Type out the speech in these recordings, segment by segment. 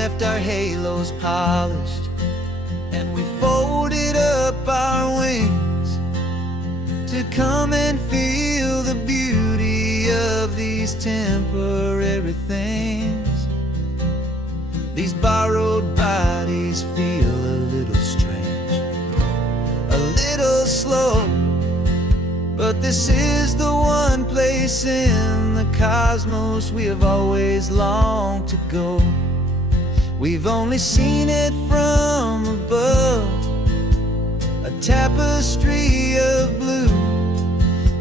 left our halos polished, and we folded up our wings to come and feel the beauty of these temporary things. These borrowed bodies feel a little strange, a little slow, but this is the one place in the cosmos we have always longed to go. We've only seen it from above, a tapestry of blue,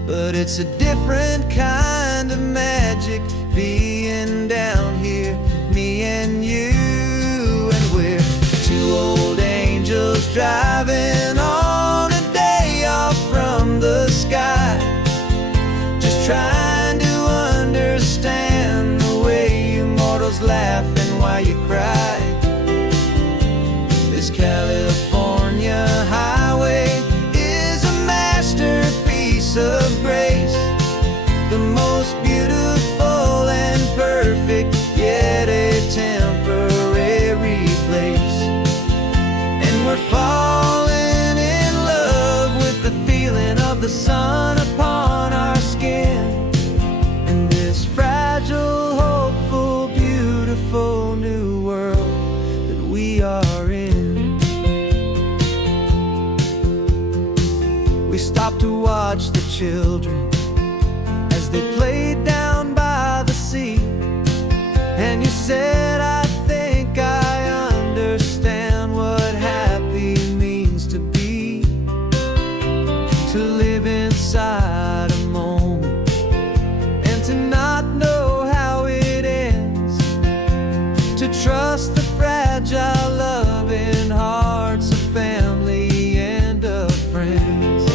but it's a different kind of magic being down here, me and you. And we're two old angels driving on a day off from the sky, just trying to understand the way you mortals laugh and why you cry. This California highway is a masterpiece of grace, the most beautiful and perfect, yet a temporary place. And we're falling in love with the feeling of the sun upon our skin, in this fragile, hopeful, beautiful new world that we are in. We stopped to watch the children as they played down by the sea, and you said, I think I understand what happy means to be, to live inside a moment and to not know how it ends, to trust the fragile loving hearts of family and of friends,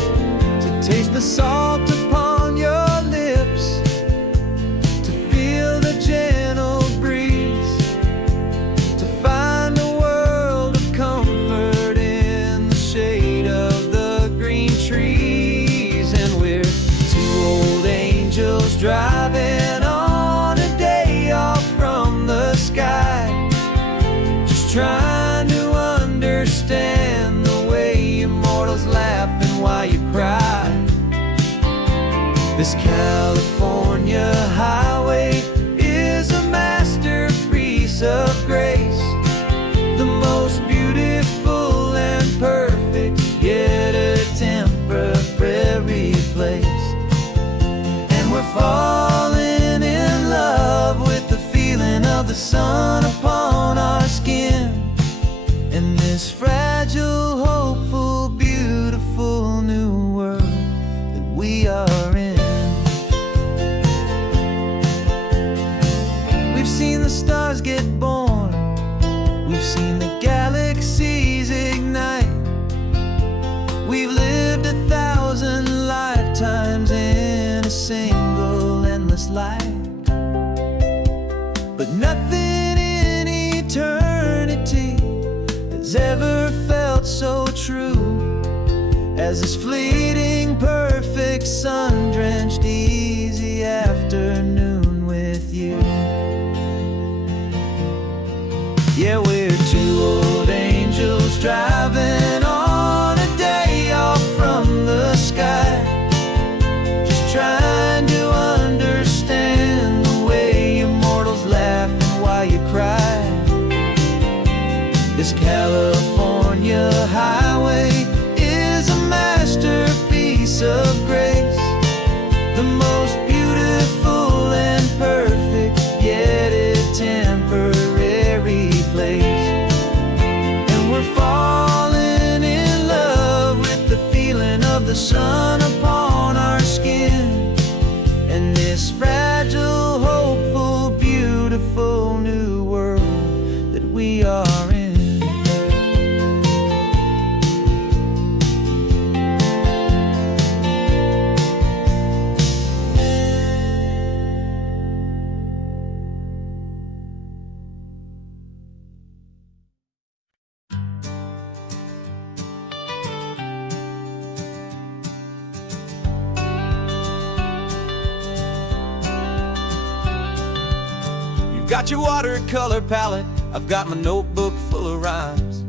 to taste the salt upon your lips, to feel the gentle breeze, to find a world of comfort in the shade of the green trees. And we're two old angels driving on a day off from the sky, just trying to understand the way you mortals laugh and why you cry. This California highway is a masterpiece of grace, the most beautiful and perfect, yet a temporary place. And we're falling in love with the feeling of the sun upon our skin, in this fragile, hopeful, beautiful new world that we are in. We've seen the stars get born, we've seen the galaxies ignite, we've lived 1,000 lifetimes in a single endless life, but nothing in eternity has ever felt so true as this fleeting, perfect, sun-drenched, easy afternoon with you. Yeah, we're two old angels driving on a day off from the sky, just trying to understand the way you mortals laugh and why you cry. This California highway is a masterpiece of grace, the most beautiful and perfect, yet a temporary place. And we're falling in love with the feeling of the sun upon our skin, and this fragile, hopeful, beautiful new world that we are in. Got your watercolor palette, I've got my notebook full of rhymes.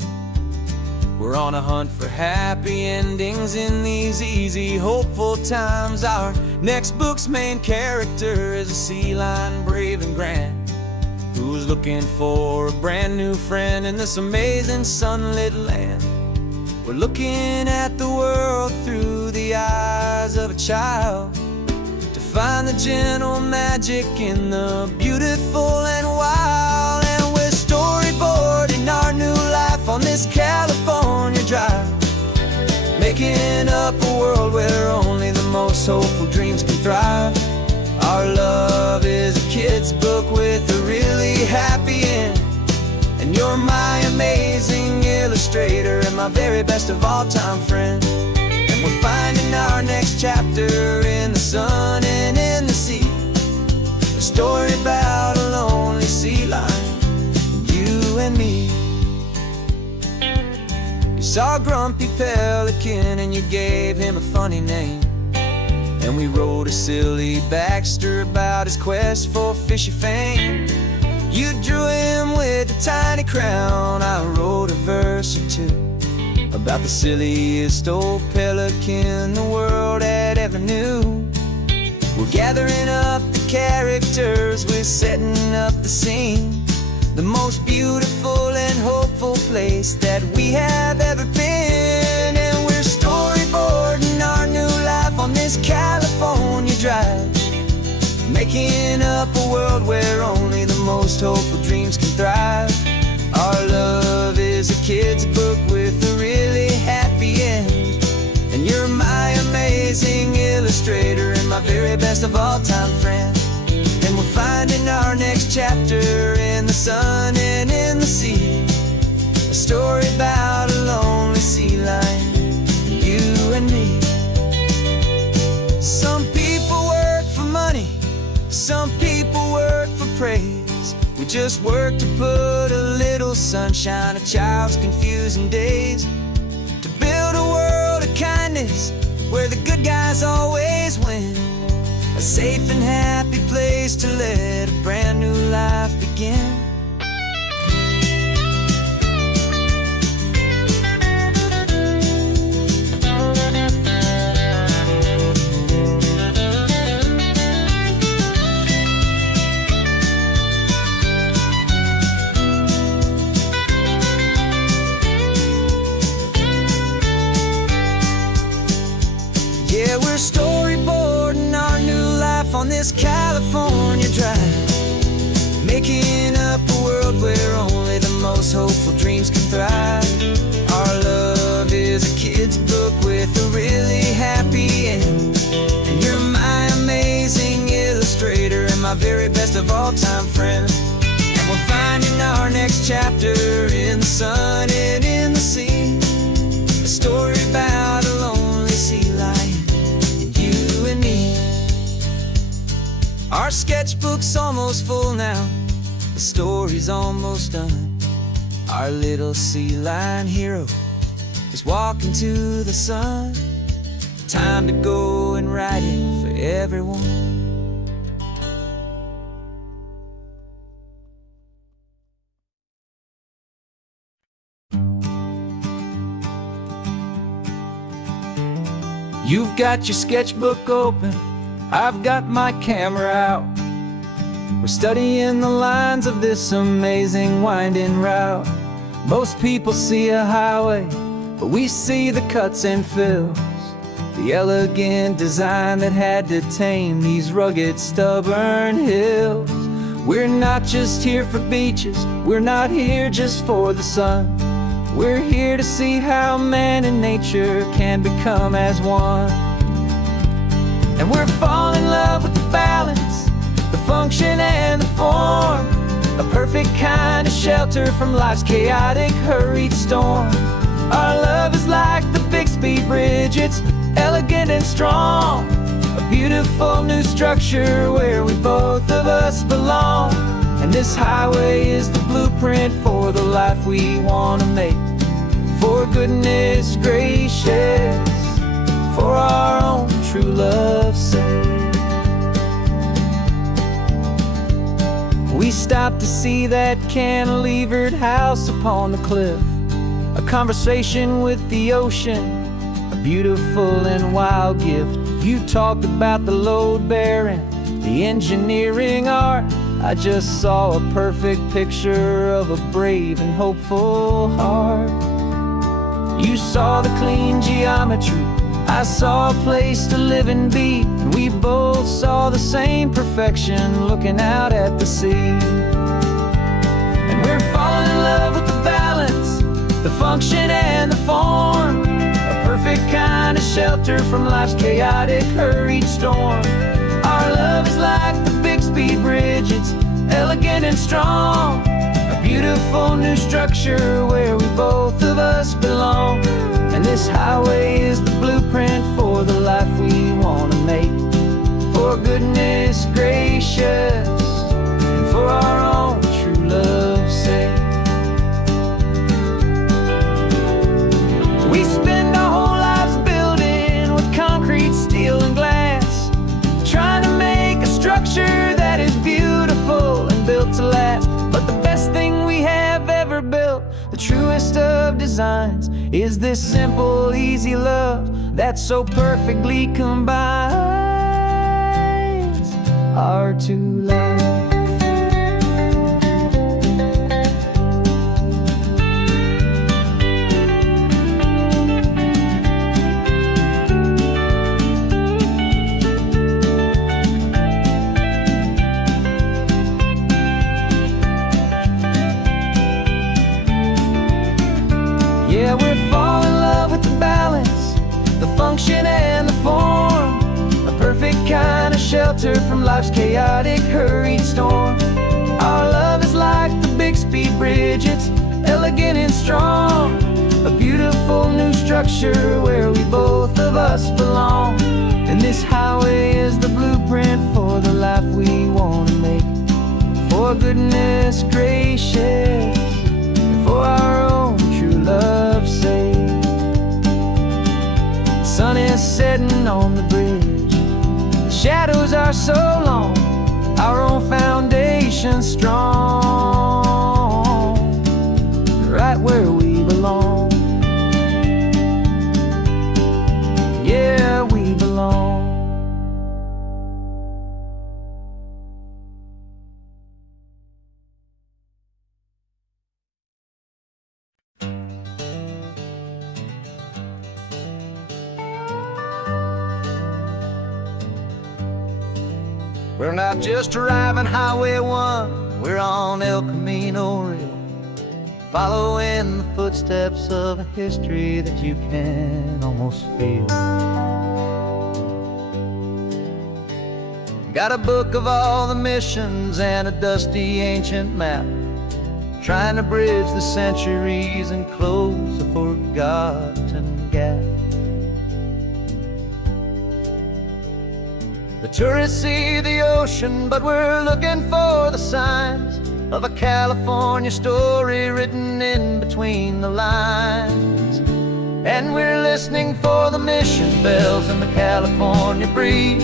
We're on a hunt for happy endings in these easy, hopeful times. Our next book's main character is a sea lion, brave and grand, who's looking for a brand new friend in this amazing sunlit land. We're looking at the world through the eyes of a child, to find the gentle magic in the beautiful and wild. And we're storyboarding our new life on this California drive, making up a world where only the most hopeful dreams can thrive. Our love is a kid's book with a really happy end, and you're my amazing illustrator and my very best of all time friend. And we're finding our next chapter in the sun and in the sea, a story about a lonely sea lion, you and me. You saw a grumpy pelican and you gave him a funny name, and we wrote a silly Baxter about his quest for fishy fame. You drew him with a tiny crown, I wrote a verse or two about the silliest old pelican the world had ever knew. We're gathering up the characters, we're setting up the scene, the most beautiful and hopeful place that we have ever been. And we're storyboarding our new life on this California drive, making up a world where only the most hopeful dreams can thrive. Our love is a kid's book with a really happy end, and you're my amazing illustrator and my very best of all time friend. And we're finding our next chapter in the sun and in the sea, a story about a lonely sea lion, you and me. Some people work for money, some people work for praise. We just work to put a little sunshine in a child's confusing days, to build a world of kindness where the good guys always win, a safe and happy place to let a brand new life begin. Yeah, we're storyboarding our new life on this California drive, making up a world where only the most hopeful dreams can thrive. Our love is a kid's book with a really happy end, and you're my amazing illustrator and my very best of all time friend. And we're finding our next chapter in the sun and in the sea, a story about a lonely sea lion, you and me. Our sketchbook's almost full now, the story's almost done. Our little sea lion hero is walking to the sun. Time to go and write it for everyone. You've got your sketchbook open, I've got my camera out. We're studying the lines of this amazing winding route. Most people see a highway, but we see the cuts and fills, the elegant design that had to tame these rugged, stubborn hills. We're not just here for beaches, we're not here just for the sun. We're here to see how man and nature can become as one. And we're falling in love with the balance, the function and the form, a perfect kind of shelter from life's chaotic, hurried storm. Our love is like the Bixby Bridge, it's elegant and strong, a beautiful new structure where we both of us belong. And this highway is the blueprint for the life we want to make, for goodness gracious, for our own true love's sake. We stopped to see that cantilevered house upon the cliff. A conversation with the ocean, a beautiful and wild gift. You talked about the load bearing, the engineering art. I just saw a perfect picture of a brave and hopeful heart. You saw the clean geometry, I saw a place to live and be, and we both saw the same perfection looking out at the sea. And we're falling in love with the balance, the function and the form, a perfect kind of shelter from life's chaotic, hurried storm. Our love is like the Bixby Bridge, it's elegant and strong, a beautiful new structure where we both of us belong. And this highway is the blueprint for the life we want to make. For goodness gracious, and for our own true love's sake. We spend our whole lives building with concrete, steel, and glass, trying to make a structure that is beautiful and built to last. But the best thing we have ever built, the truest of designs, is this simple, easy love that so perfectly combines our two lives. Yeah, we're falling in love with the balance, the function and the form, a perfect kind of shelter from life's chaotic, hurried storm. Our love is like the Bixby Bridge, it's elegant and strong, a beautiful new structure where we both of us belong. And this highway is the blueprint for the life we want to make. For goodness gracious, for our own true love's sake. The sun is setting on the bridge, the shadows are so long, our own foundation strong, right where we belong. Yeah, we belong. We're not just driving Highway 1, we're on El Camino Real, following the footsteps of a history that you can almost feel. Got a book of all the missions and a dusty ancient map, trying to bridge the centuries and close a forgotten gap. The tourists see the ocean, but we're looking for the signs of a California story written in between the lines. And we're listening for the mission bells in the California breeze,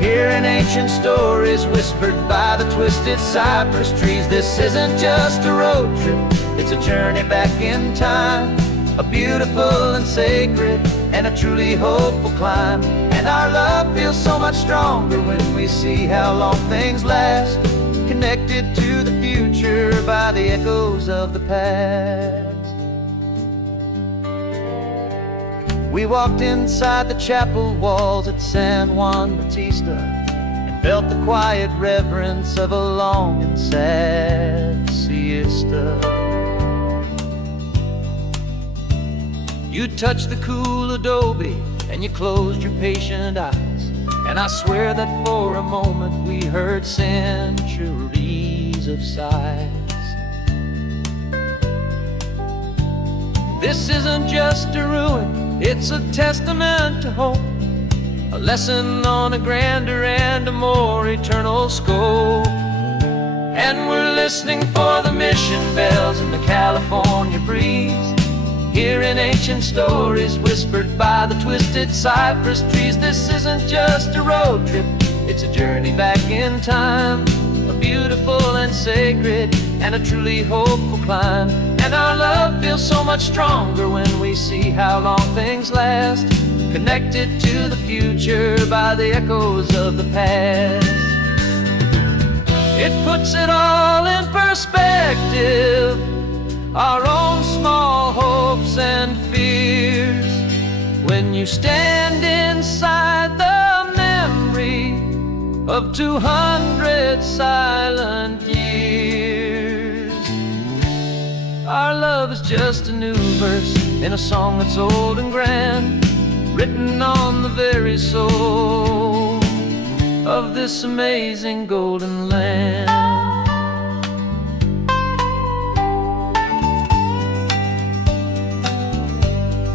hearing ancient stories whispered by the twisted cypress trees. This isn't just a road trip, it's a journey back in time, a beautiful and sacred and a truly hopeful climb. And our love feels so much stronger when we see how long things last, connected to the future by the echoes of the past. We walked inside the chapel walls at San Juan Bautista and felt the quiet reverence of a long and sad siesta. You touched the cool adobe and you closed your patient eyes, and I swear that for a moment we heard centuries of sighs. This isn't just a ruin, it's a testament to hope, a lesson on a grander and a more eternal scope. And we're listening for the mission bells in the California breeze, hearing ancient stories whispered by the twisted cypress trees. This isn't just a road trip, it's a journey back in time, a beautiful and sacred, and a truly hopeful climb. And our love feels so much stronger when we see how long things last, connected to the future by the echoes of the past. It puts it all in perspective, our own small hopes and fears, when you stand inside the memory of 200 silent years. Our love is just a new verse in a song that's old and grand, written on the very soul of this amazing golden land.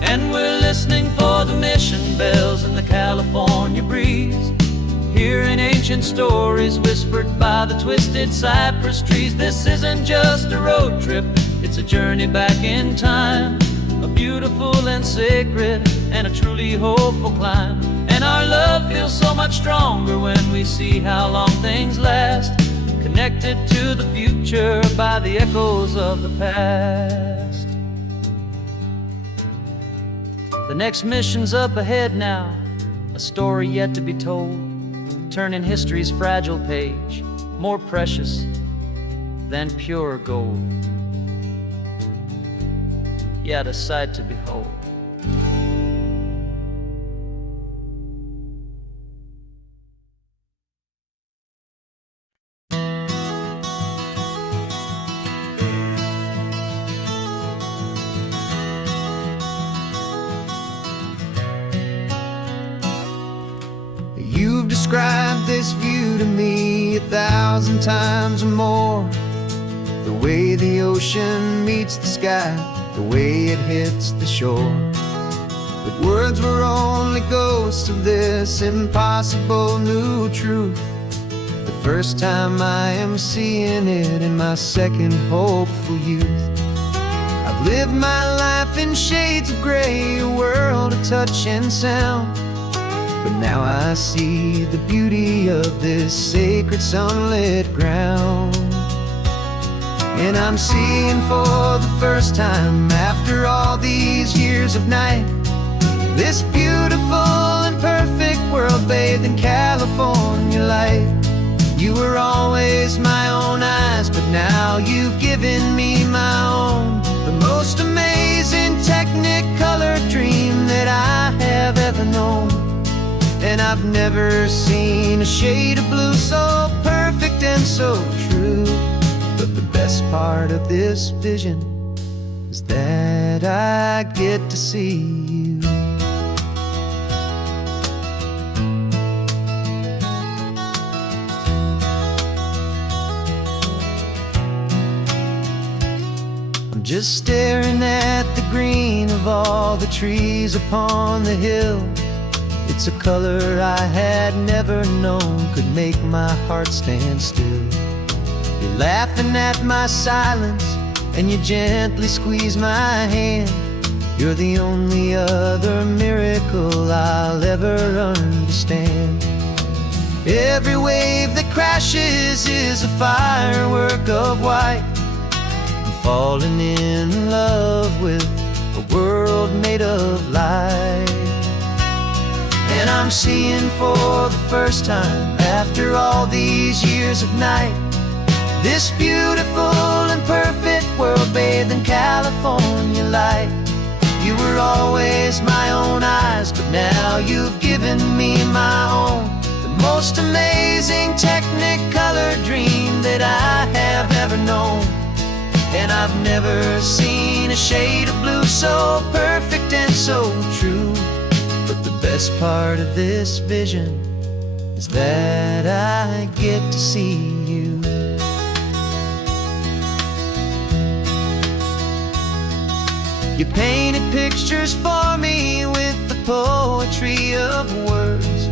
And we're listening for the mission bells in the California breeze, hearing ancient stories whispered by the twisted cypress trees. This isn't just a road trip, it's a journey back in time, a beautiful and sacred and a truly hopeful climb. And our love feels so much stronger when we see how long things last, connected to the future by the echoes of the past. The next mission's up ahead now, a story yet to be told, turning history's fragile page, more precious than pure gold. Yet a sight to behold. You've described this view to me 1,000 times or more, the way the ocean meets the sky, the way it hits the shore. But words were only ghosts of this impossible new truth. The first time I am seeing it in my second hopeful youth. I've lived my life in shades of gray, a world of touch and sound, but now I see the beauty of this sacred sunlit ground. And I'm seeing for the first time, after all these years of night, this beautiful and perfect world bathed in California light. You were always my own eyes, but now you've given me my own, the most amazing technicolor dream that I have ever known. And I've never seen a shade of blue so perfect and so true. But the best part of this vision is that I get to see you. I'm just staring at the green of all the trees upon the hill. It's a color I had never known could make my heart stand still. You're laughing at my silence, and you gently squeeze my hand. You're the only other miracle I'll ever understand. Every wave that crashes is a firework of white. I'm falling in love with a world made of light. And I'm seeing for the first time, after all these years of night, this beautiful and perfect world bathed in California light. You were always my own eyes, but now you've given me my own, the most amazing technicolor dream that I have ever known. And I've never seen a shade of blue so perfect and so true. But the best part of this vision is that I get to see you. You painted pictures for me with the poetry of words,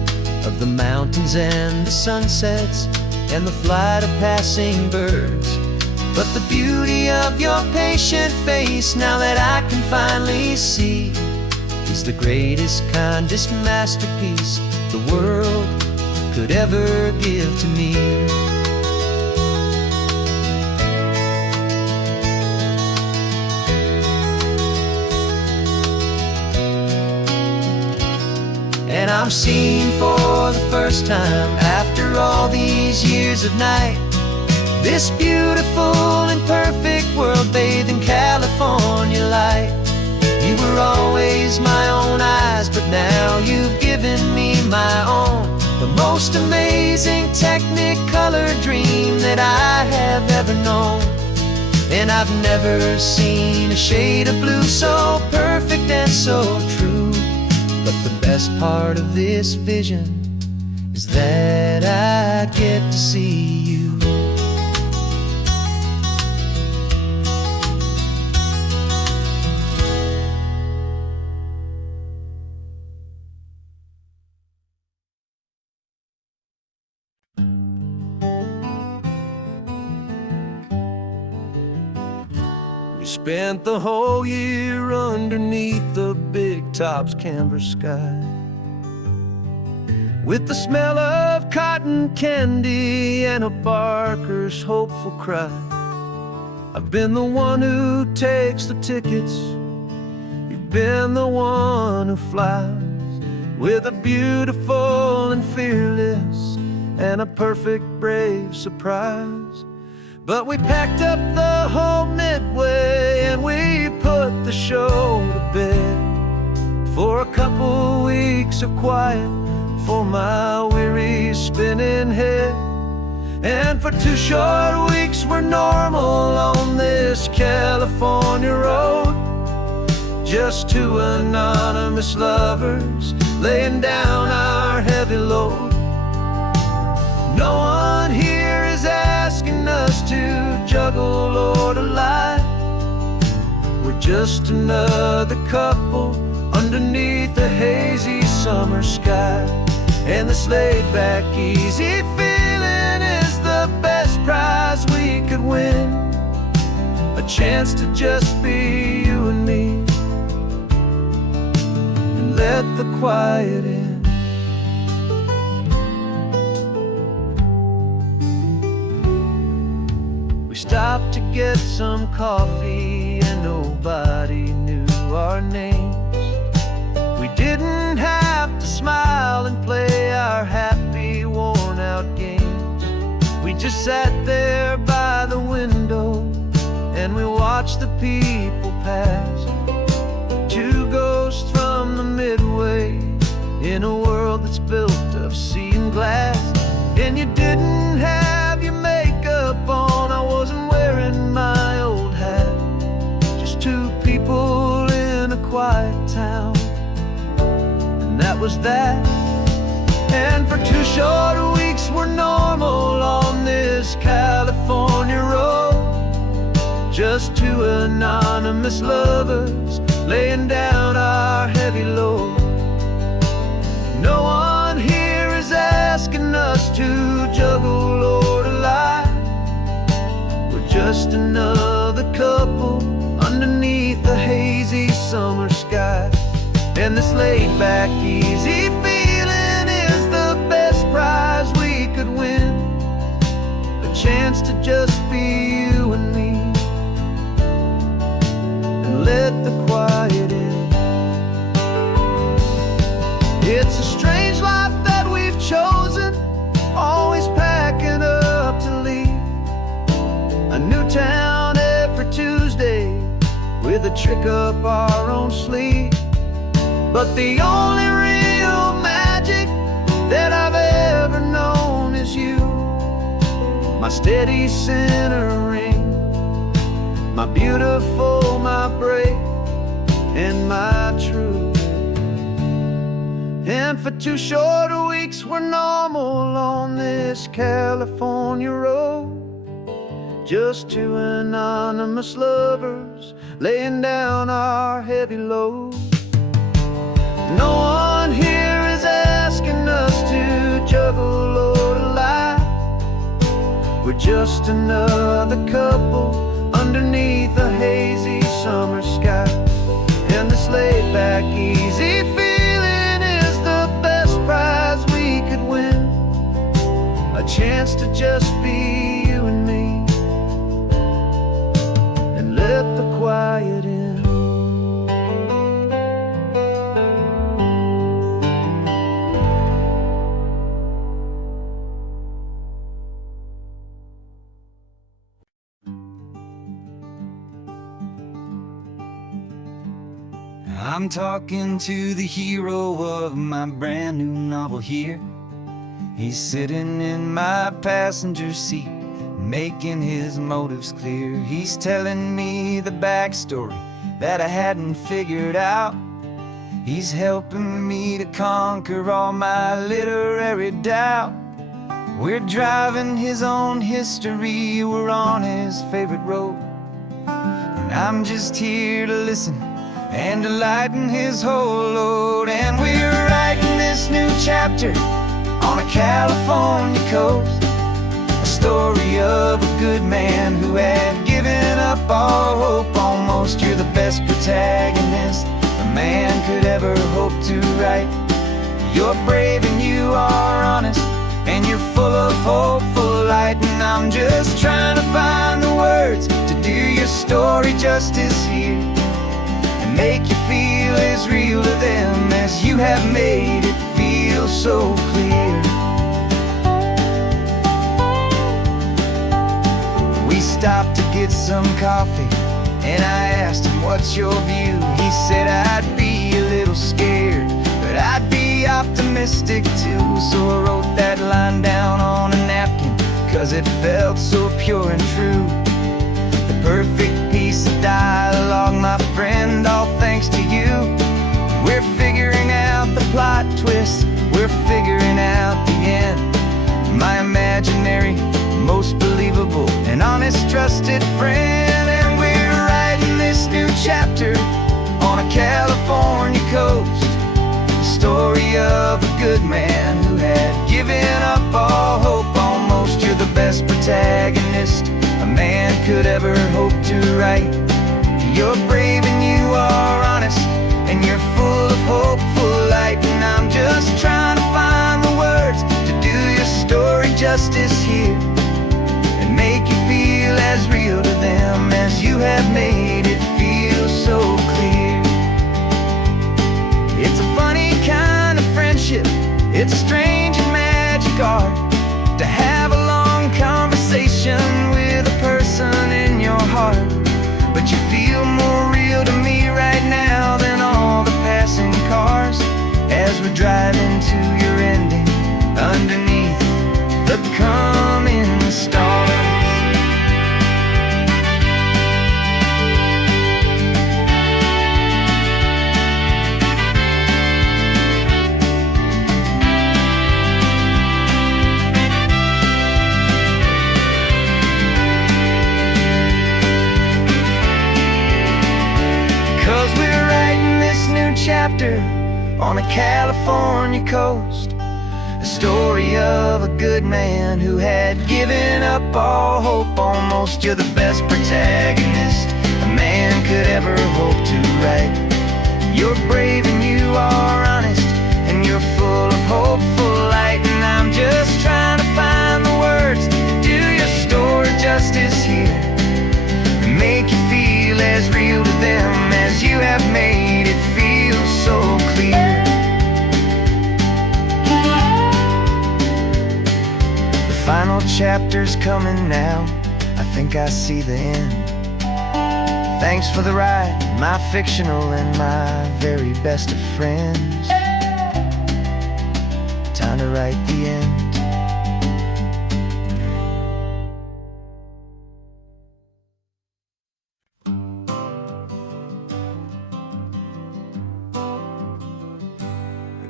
of the mountains and the sunsets and the flight of passing birds. But the beauty of your patient face, now that I can finally see, is the greatest, kindest masterpiece the world could ever give to me. I'm seeing for the first time, after all these years of night, this beautiful and perfect world bathed in California light. You were always my own eyes, but now you've given me my own, the most amazing technicolor dream that I have ever known. And I've never seen a shade of blue so perfect and so true. But the best part of this vision is that I get to see you. We spent the whole year underneath the big top's canvas sky, with the smell of cotton candy and a barker's hopeful cry. I've been the one who takes the tickets, you've been the one who flies, with a beautiful and fearless and a perfect brave surprise. But we packed up the whole Midway and we put the show to bed, for a couple weeks of quiet for my weary spinning head. And for 2 short weeks we're normal on this California road, just 2 anonymous lovers laying down our heavy load. No one here is asking us to juggle or to lie. We're just another couple underneath a hazy summer sky. And this laid-back, easy feeling is the best prize we could win, a chance to just be you and me, and let the quiet in. We stopped to get some coffee and nobody knew our names. We didn't have to smile and play our happy, worn-out games. We just sat there by the window and we watched the people pass, 2 ghosts from the Midway in a world that's built of sea and glass. And you didn't have your makeup on, I wasn't wearing my old hat, just 2 people in a quiet town, and that was that. And for 2 short weeks we're normal on this California road, just 2 anonymous lovers laying down our heavy load. No one here is asking us to juggle or to lie. We're just another couple underneath the hazy summer sky. And this laid-back, easy feeling is the best prize we could win, a chance to just be you and me, and let the quiet in. It's a strange life that we've chosen, always packing up to leave a new town every Tuesday with a trick up our own sleeve. But the only real magic that I've ever known is you, my steady centering, my beautiful, my brave, and my true. And for 2 short weeks we're normal on this California road, just 2 anonymous lovers laying down our heavy load. No one here is asking us to juggle or to lie. We're just another couple underneath a hazy summer sky. And this laid-back, easy feeling is the best prize we could win, a chance to just be you and me, and let the quiet in. I'm talking to the hero of my brand new novel here. He's sitting in my passenger seat, making his motives clear. He's telling me the backstory that I hadn't figured out. He's helping me to conquer all my literary doubt. We're driving his own history, we're on his favorite road, and I'm just here to listen and to lighten his whole load. And we're writing this new chapter on a California coast, a story of a good man who had given up all hope almost. You're the best protagonist a man could ever hope to write. You're brave and you are honest, and you're full of hopeful light. And I'm just trying to find the words to do your story justice here, and make you feel as real to them as you have made it feel so clear. We stopped to get some coffee, and I asked him, what's your view? He said, I'd be a little scared, but I'd be optimistic too. So I wrote that line down on a napkin, 'cause it felt so pure and true. The perfect piece of dialogue, my friend, all thanks to you. We're figuring out the plot twist, we're figuring out the end. My imaginary, most believable and honest trusted friend. And we're writing this new chapter on a California coast, the story of a good man who had given up all hope almost. You're the best protagonist a man could ever hope to write. You're brave and you are honest, and you're full of hopeful light. And I'm just trying to find the words to do your story justice here, and make you feel as real to them as you have made it feel so clear. It's a funny kind of friendship, it's a strange and magic art to have a long conversation with a person in your heart. But you feel more real to me right now than all the passing cars, as we're driving to your ending underneath the coming stars. 'Cause we're writing this new chapter on a California coast, a story of a good man who had given up all hope almost. You're the best protagonist a man could ever hope to write. You're brave and you are honest, and you're full of hopeful light. And I'm just trying to find the words to do your story justice here, and make you feel as real to them as you have made it feel so clear. The final chapter's coming now, I think I see the end. Thanks for the ride, my fictional and my very best of friends. Time to write the end.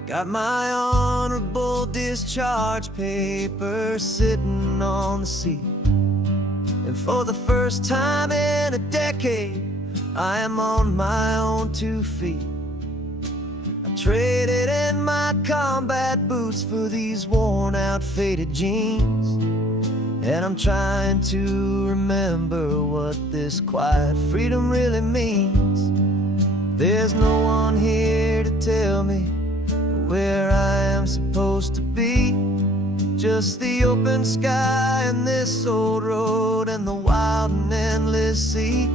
Got my honorable discharge paper sitting on the seat, and for the first time in a decade, I am on my own 2 feet. I traded in my combat boots for these worn out faded jeans, and I'm trying to remember what this quiet freedom really means. There's no one here to tell me where I am supposed to be, just the open sky and this old road and the wild and endless sea.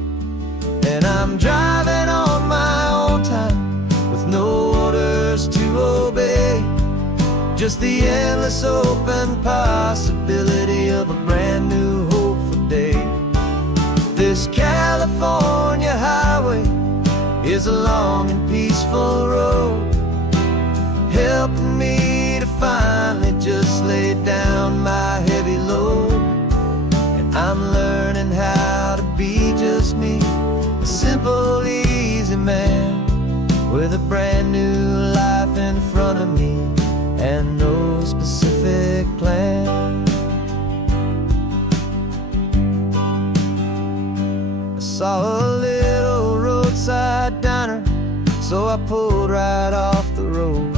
And I'm driving on my own time with no orders to obey, just the endless open possibility of a brand new hopeful day. This California highway is is a long and peaceful road, helping me to finally just lay down my heavy load. And I'm learning how to be just me, a simple, easy man with a brand new life in front of me and no specific plan. I saw a little roadside diner, so I pulled right off the road.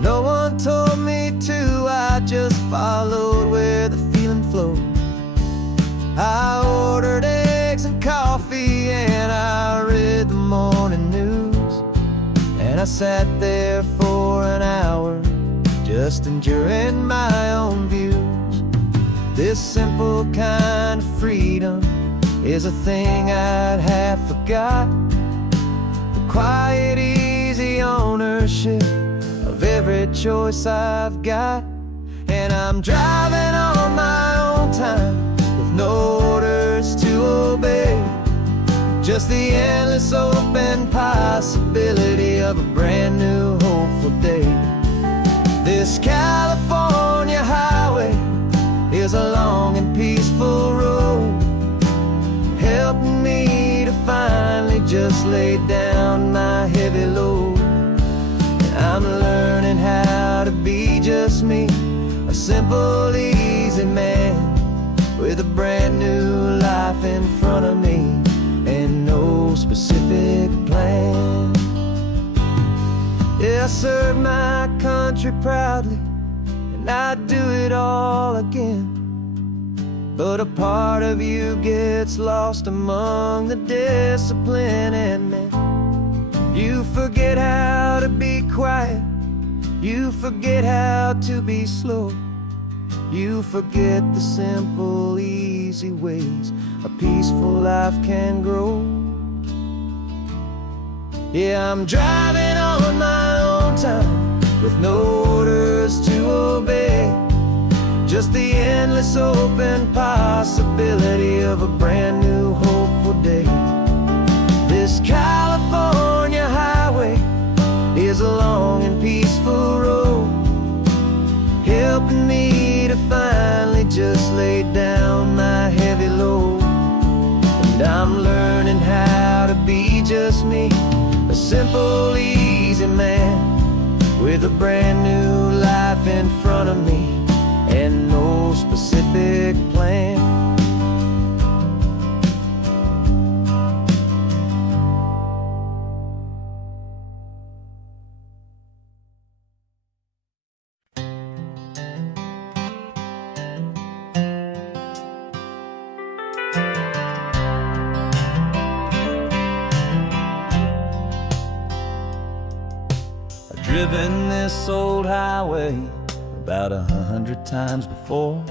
No one told me to, I just followed where the feeling flowed. I ordered eggs and coffee and I read the morning news, and I sat there for an hour just enduring my own views. This simple kind of freedom is a thing I'd have forgot, the quiet, easy ownership of every choice I've got. And I'm driving on my own time with no orders to obey, just the endless open possibility of a brand new hopeful day. This California highway is a long and peaceful road, helping me to finally just lay down my heavy load. And I'm learning how to be just me, a simple, easy man with a brand new life in front of me and no specific plan. Yeah, I serve my country proudly, and I'd do it all again. But a part of you gets lost among the discipline, and then you forget how to be quiet, you forget how to be slow, you forget the simple, easy ways a peaceful life can grow. Yeah, I'm driving on my own time with no orders to obey, just the endless open possibility of a brand new hopeful day. This California highway is a long and peaceful road, helping me to finally just lay down my heavy load. And I'm learning how to be just me, a simple, easy man with a brand new life in front of me and no specific plan. I've driven this old highway about 100 times before,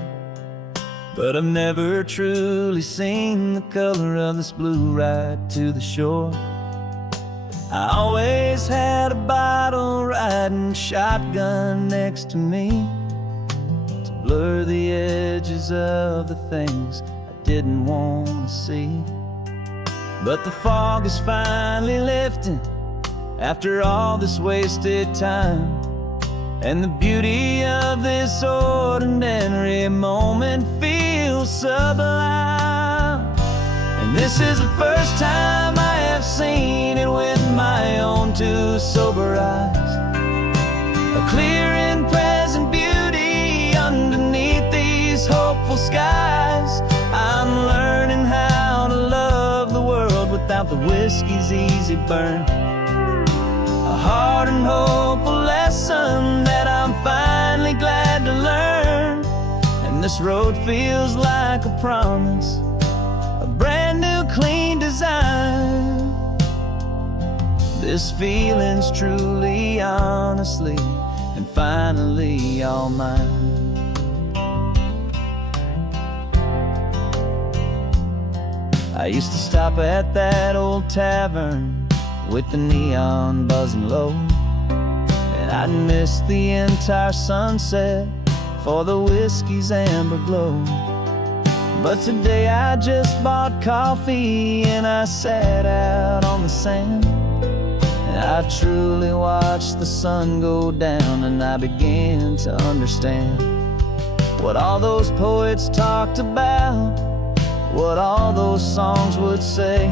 but I've never truly seen the color of this blue right to the shore. I always had a bottle riding shotgun next to me to blur the edges of the things I didn't want to see. But the fog is finally lifting after all this wasted time, and the beauty of this ordinary moment feels sublime. And this is the first time I have seen it with my own two sober eyes, a clear and present beauty underneath these hopeful skies. I'm learning how to love the world without the whiskey's easy burn, a hard and hopeful lesson that I'm finally glad to learn. And this road feels like a promise, a brand new clean design. This feeling's truly, honestly, and finally all mine. I used to stop at that old tavern with the neon buzzing low, and I'd miss the entire sunset for the whiskey's amber glow. But today I just bought coffee and I sat out on the sand, and I truly watched the sun go down, and I began to understand what all those poets talked about, what all those songs would say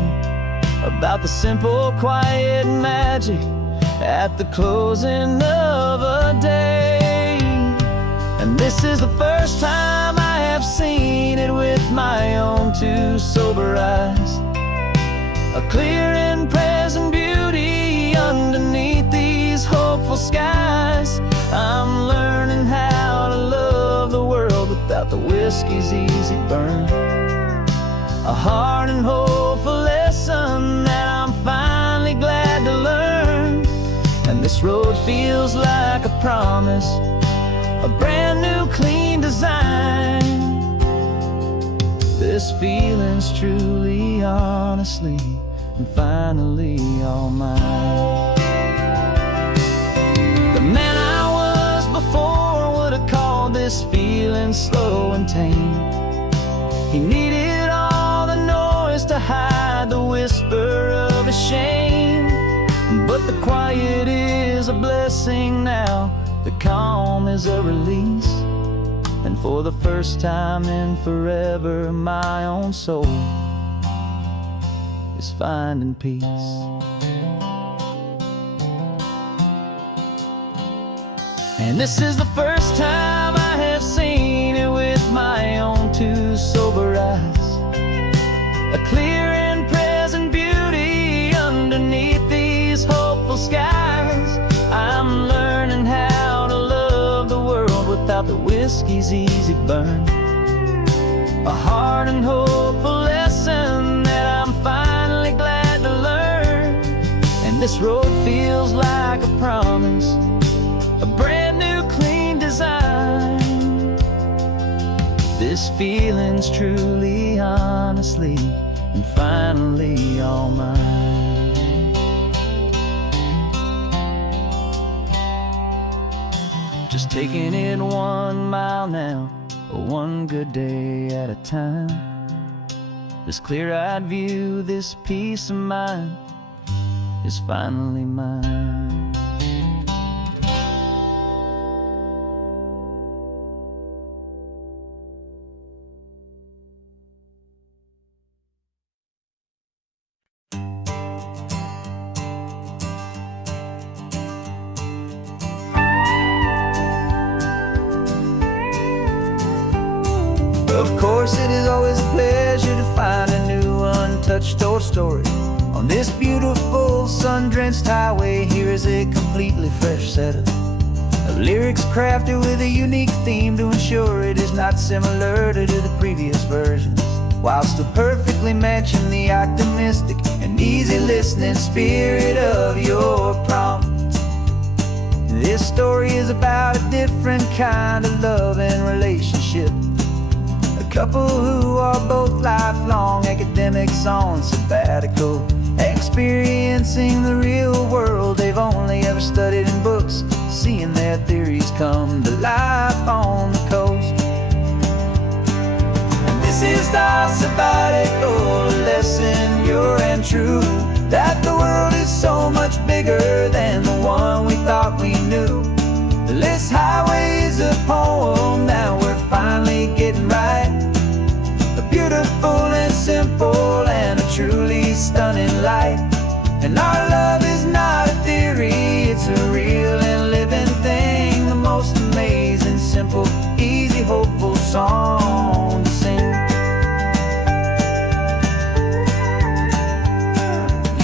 about the simple, quiet magic at the closing of a day. And this is the first time I have seen it with my own two sober eyes, a clear and present beauty underneath these hopeful skies. I'm learning how to love the world without the whiskey's easy burn, a hard and hopeful lesson that I'm finally glad to learn. And this road feels like a promise, a brand new clean design. This feeling's truly, honestly, and finally all mine. The man I was before would have called this feeling slow and tame. He needed all the noise to hide the whisper of his shame. But the quiet is a blessing now, the calm is a release, and for the first time in forever my own soul is finding peace. And this is the first time I have seen it with my own two sober eyes, a clear and present beauty underneath these hopeful skies. I'm learning how to love the world without the whiskey's easy burn, a hard and hopeful lesson that I'm finally glad to learn. And this road feels like a promise, a brand new clean design. This feeling's truly, honestly, and finally all mine. Just taking it 1 mile now, one good day at a time. This clear-eyed view, this peace of mind is finally mine. Of course, it is always a pleasure to find a new untouched old story. On this beautiful sun-drenched highway, here is a completely fresh set of lyrics crafted with a unique theme to ensure it is not similar to the previous versions, while still perfectly matching the optimistic and easy listening spirit of your prompt. This story is about a different kind of love and relationship, a couple who are both lifelong academics on sabbatical, experiencing the real world they've only ever studied in books, seeing their theories come to life on the coast. And this is our sabbatical lesson, pure and true, that the world is so much bigger than the one we thought we knew. This highway is a poem that we're finally getting right, a beautiful and simple and a truly stunning light. And our love is not a theory, it's a real and living thing, the most amazing, simple, easy, hopeful song to sing.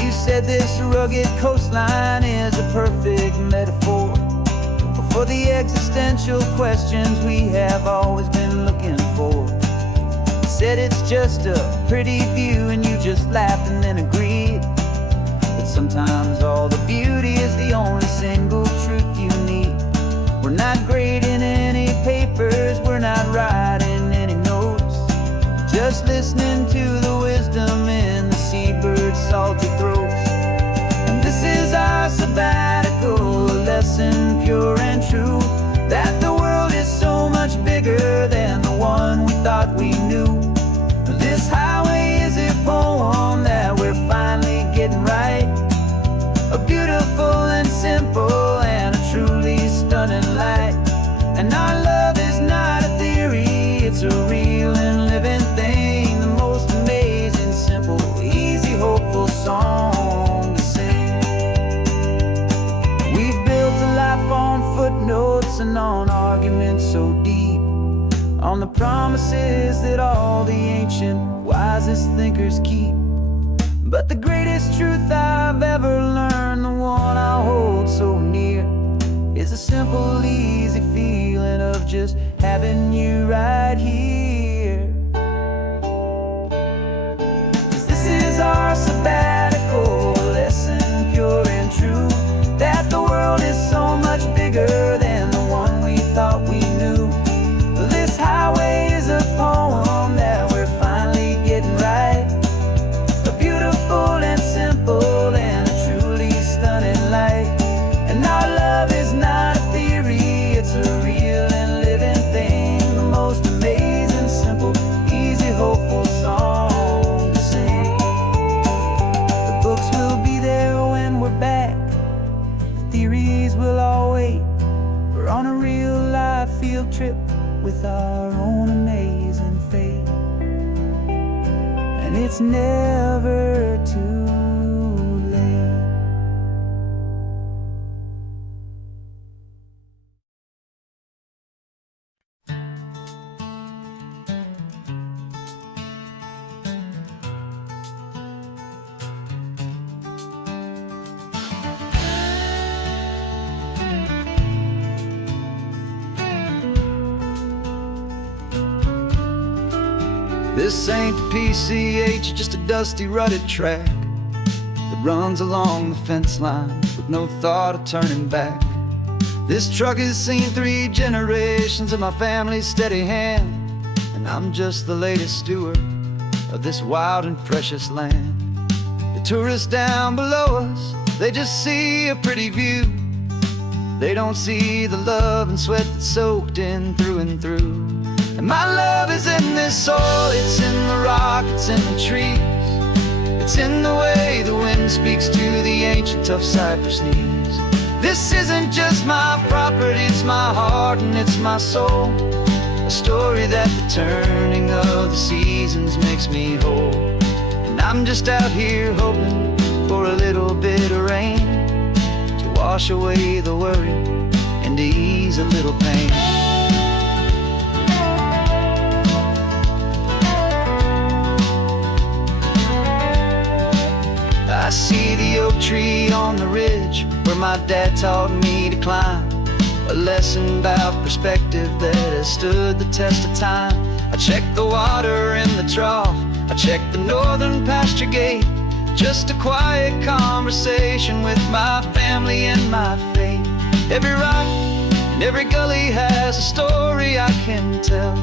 You said this rugged coastline is a perfect metaphor for the existential questions we have always been looking for. You said it's just a pretty view and you just laughed and then agreed, but sometimes all the beauty is the only single truth you need. We're not grading any papers, we're not writing any notes, just listening to the wisdom in the seabird's salty throats. And this is our sabbatical lesson, pure and true, that the world is so much bigger than the one we thought we knew. And our love is not a theory, it's a real and living thing. The most amazing, simple, easy, hopeful song to sing. We've built a life on footnotes and on arguments so deep, on the promises that all the ancient, wisest thinkers keep. But the greatest truth I've ever learned, the one I hold so near, is a simple, easy feeling of just having you right here. 'Cause this is our sabbatical lesson, pure and true, that the world is so much bigger than the one we thought we knew. This highway is a poem that we're finally getting right, a beautiful and simple and a truly stunning light. And our love is not a theory, it's a real and living thing. The most amazing, simple, easy, hopeful song to sing. The books will be there when we're back, the theories will all wait. We're on a real life field trip with our own amazing fate, and it's never too late. This ain't the PCH, just a dusty, rutted track that runs along the fence line with no thought of turning back. This truck has seen 3 generations of my family's steady hand, and I'm just the latest steward of this wild and precious land. The tourists down below us, they just see a pretty view. They don't see the love and sweat that's soaked in through and through. And my love is in this soil, it's in the rock, it's in the trees. It's in the way the wind speaks to the ancient tough cypress knees. This isn't just my property, it's my heart and it's my soul. A story that the turning of the seasons makes me whole. And I'm just out here hoping for a little bit of rain to wash away the worry and to ease a little pain. I see the oak tree on the ridge where my dad taught me to climb, a lesson about perspective that has stood the test of time. I check the water in the trough, I check the northern pasture gate, just a quiet conversation with my family and my faith. Every rock and every gully has a story I can tell,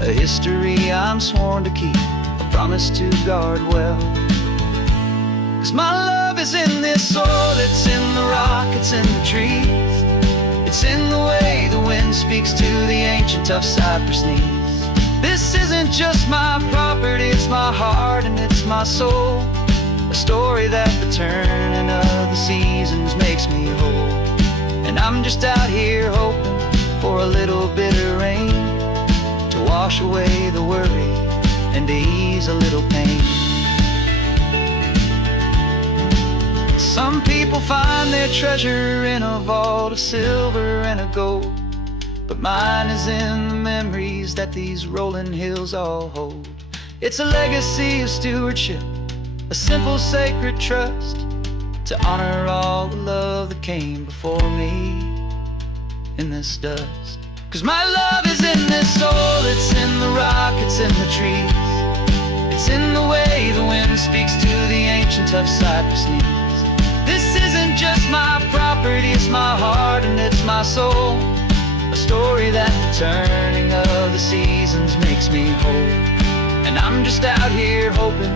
a history I'm sworn to keep, a promise to guard well. 'Cause my love is in this soil, it's in the rock, it's in the trees. It's in the way the wind speaks to the ancient tough cypress knees. This isn't just my property, it's my heart and it's my soul. A story that the turning of the seasons makes me whole. And I'm just out here hoping for a little bit of rain to wash away the worry and to ease a little pain. Some people find their treasure in a vault of silver and of gold, but mine is in the memories that these rolling hills all hold. It's a legacy of stewardship, a simple sacred trust, to honor all the love that came before me in this dust. 'Cause my love is in this soil, it's in the rock, it's in the trees. It's in the way the wind speaks to the ancient tough cypress knees. This isn't just my property, it's my heart and it's my soul. A story that the turning of the seasons makes me whole. And I'm just out here hoping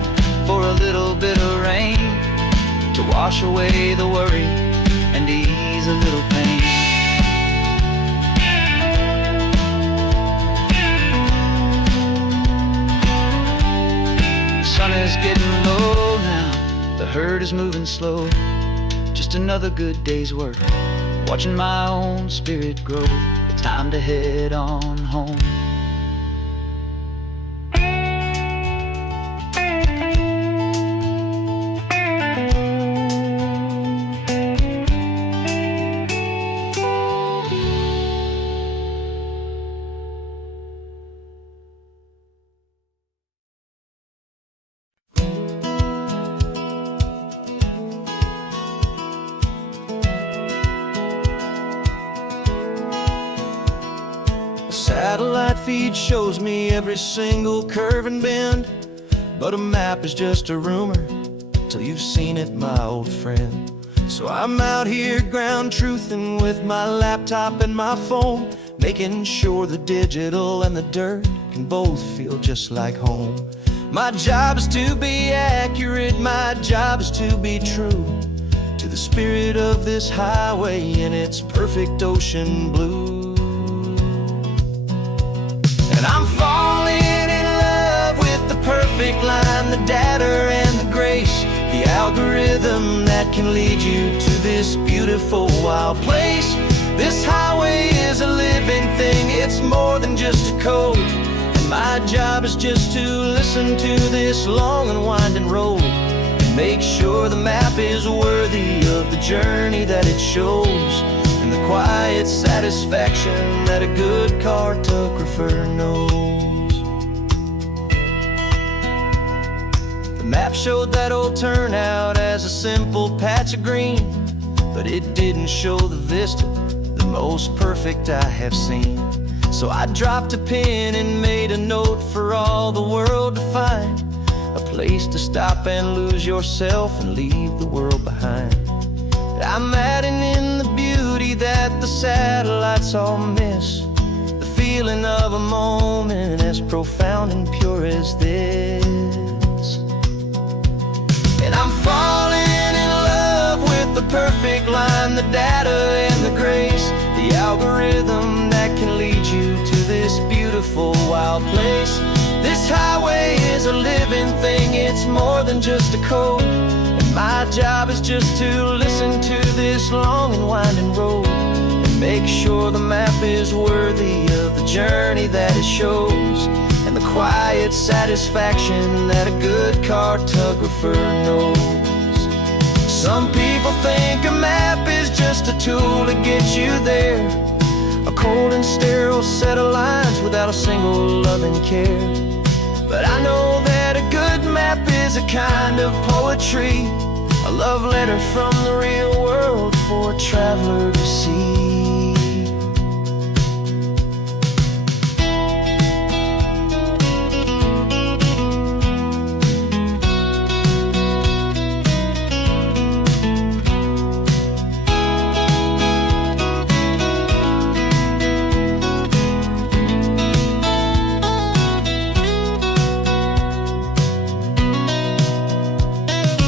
for a little bit of rain to wash away the worry and ease a little pain. The sun is getting low now, the herd is moving slow. Just another good day's work, watching my own spirit grow. The time to head on home. Satellite feed shows me every single curve and bend, but a map is just a rumor till you've seen it, my old friend. So I'm out here ground truthing with my laptop and my phone, making sure the digital and the dirt can both feel just like home. My job is to be accurate, my job is to be true to the spirit of this highway in its perfect ocean blue. And I'm falling in love with the perfect line, the data and the grace, the algorithm that can lead you to this beautiful wild place. This highway is a living thing, it's more than just a code. And my job is just to listen to this long and winding road and make sure the map is worthy of the journey that it shows, and the quiet satisfaction that a good cartographer knows. The map showed that old turnout as a simple patch of green, but it didn't show the vista, the most perfect I have seen. So I dropped a pin and made a note for all the world to find, a place to stop and lose yourself and leave the world behind. I'm adding in the beauty that the satellites all miss, the feeling of a moment as profound and pure as this. And I'm falling in love with the perfect line, the data and the grace, the algorithm that can lead you to this beautiful wild place. This highway is a living thing, it's more than just a code. My job is just to listen to this long and winding road and make sure the map is worthy of the journey that it shows, and the quiet satisfaction that a good cartographer knows. Some people think a map is just a tool to get you there, a cold and sterile set of lines without a single loving care. But I know that a good map is a kind of poetry, a love letter from the real world for a traveler to see.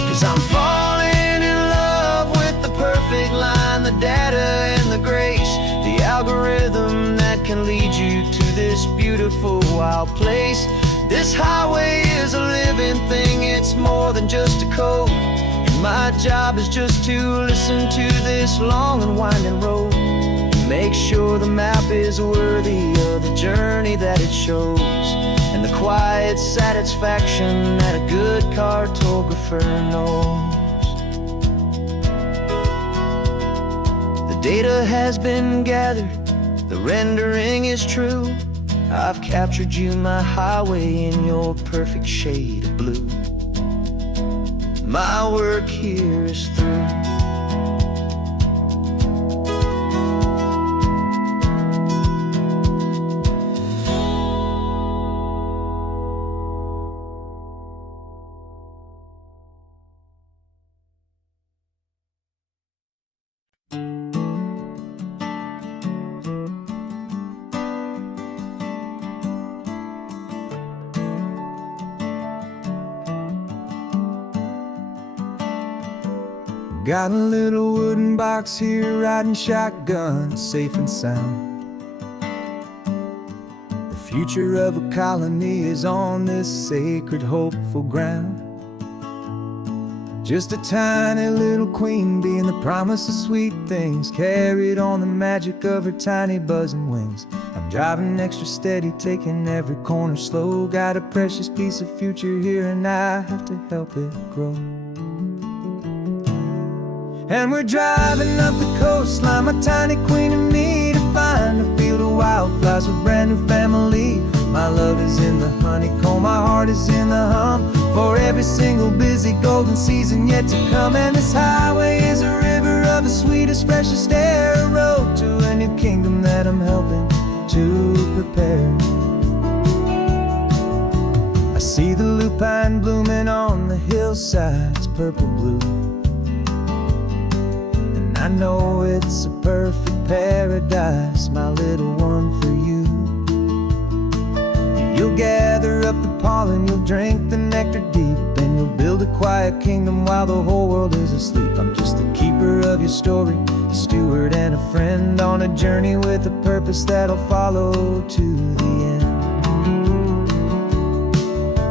'Cause I'm falling in love with the perfect line, the data and the grace, the algorithm that can lead you to this beautiful wild place. This highway is a living thing, it's more than just a code. And my job is just to listen to this long and winding road and make sure the map is worthy of the journey that it shows, and the quiet satisfaction that a good cartographer knows. The data has been gathered, the rendering is true. I've captured you, my highway, in your perfect shade of blue. My work here is through. Got a little wooden box here, riding shotgun, safe and sound. The future of a colony is on this sacred, hopeful ground. Just a tiny little queen bee, and the promise of sweet things carried on the magic of her tiny buzzing wings. I'm driving extra steady, taking every corner slow. Got a precious piece of future here, and I have to help it grow. And we're driving up the coastline, my tiny queen and me, to find a field of wildflowers with a brand new family. My love is in the honeycomb, my heart is in the hum, for every single busy golden season yet to come. And this highway is a river of the sweetest, freshest air, a road to a new kingdom that I'm helping to prepare. I see the lupine blooming on the hillsides, purple blue, and I know it's a perfect paradise, my little one, for you. You'll gather up the pollen, you'll drink the nectar deep, and you'll build a quiet kingdom while the whole world is asleep. I'm just the keeper of your story, a steward and a friend, on a journey with a purpose that'll follow to the end.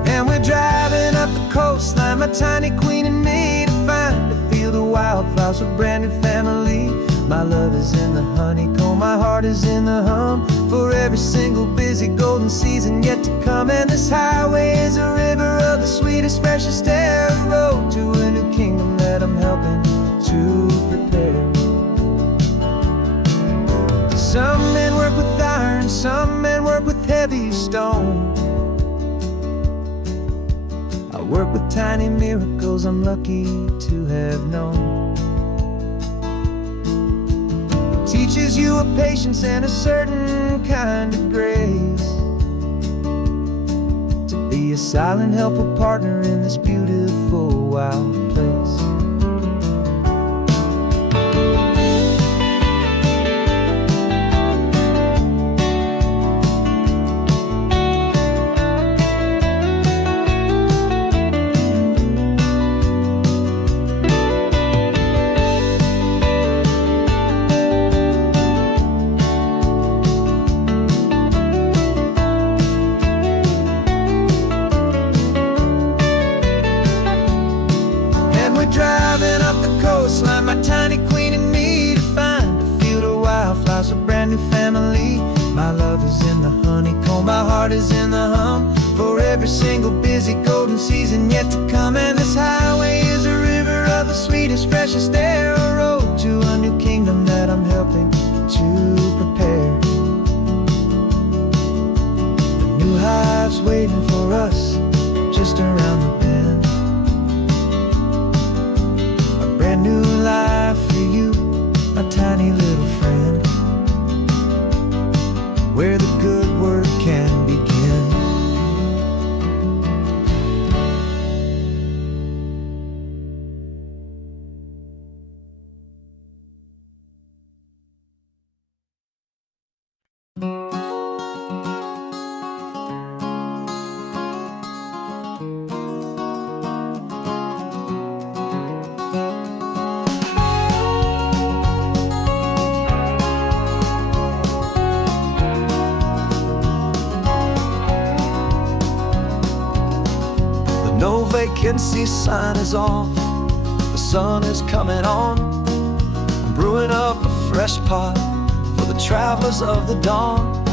And we're driving up the coastline, my tiny queen and me, to find a field of wildflowers with a brand new family. My love is in the honeycomb, my heart is in the hum, for every single busy golden season yet to come. And this highway is a river of the sweetest, freshest air, a road to a new kingdom that I'm helping to prepare. Some men work with iron, some men work with heavy stone. I work with tiny miracles I'm lucky to have known. Teaches you a patience and a certain kind of grace, to be a silent, helpful partner in this beautiful, wild place. Driving up the coastline, my tiny queen and me, to find a field of wildflowers, a brand new family. My love is in the honeycomb, my heart is in the hum, for every single busy golden season yet to come. And this highway is a river of the sweetest, freshest air, a road to a new kingdom that I'm helping to prepare. The new hive's waiting for us just around the bend. Brand new life for you, my tiny little friend, where the good work can begin. No vacancy sign is off, the sun is coming on. I'm brewing up a fresh pot for the travelers of the dawn.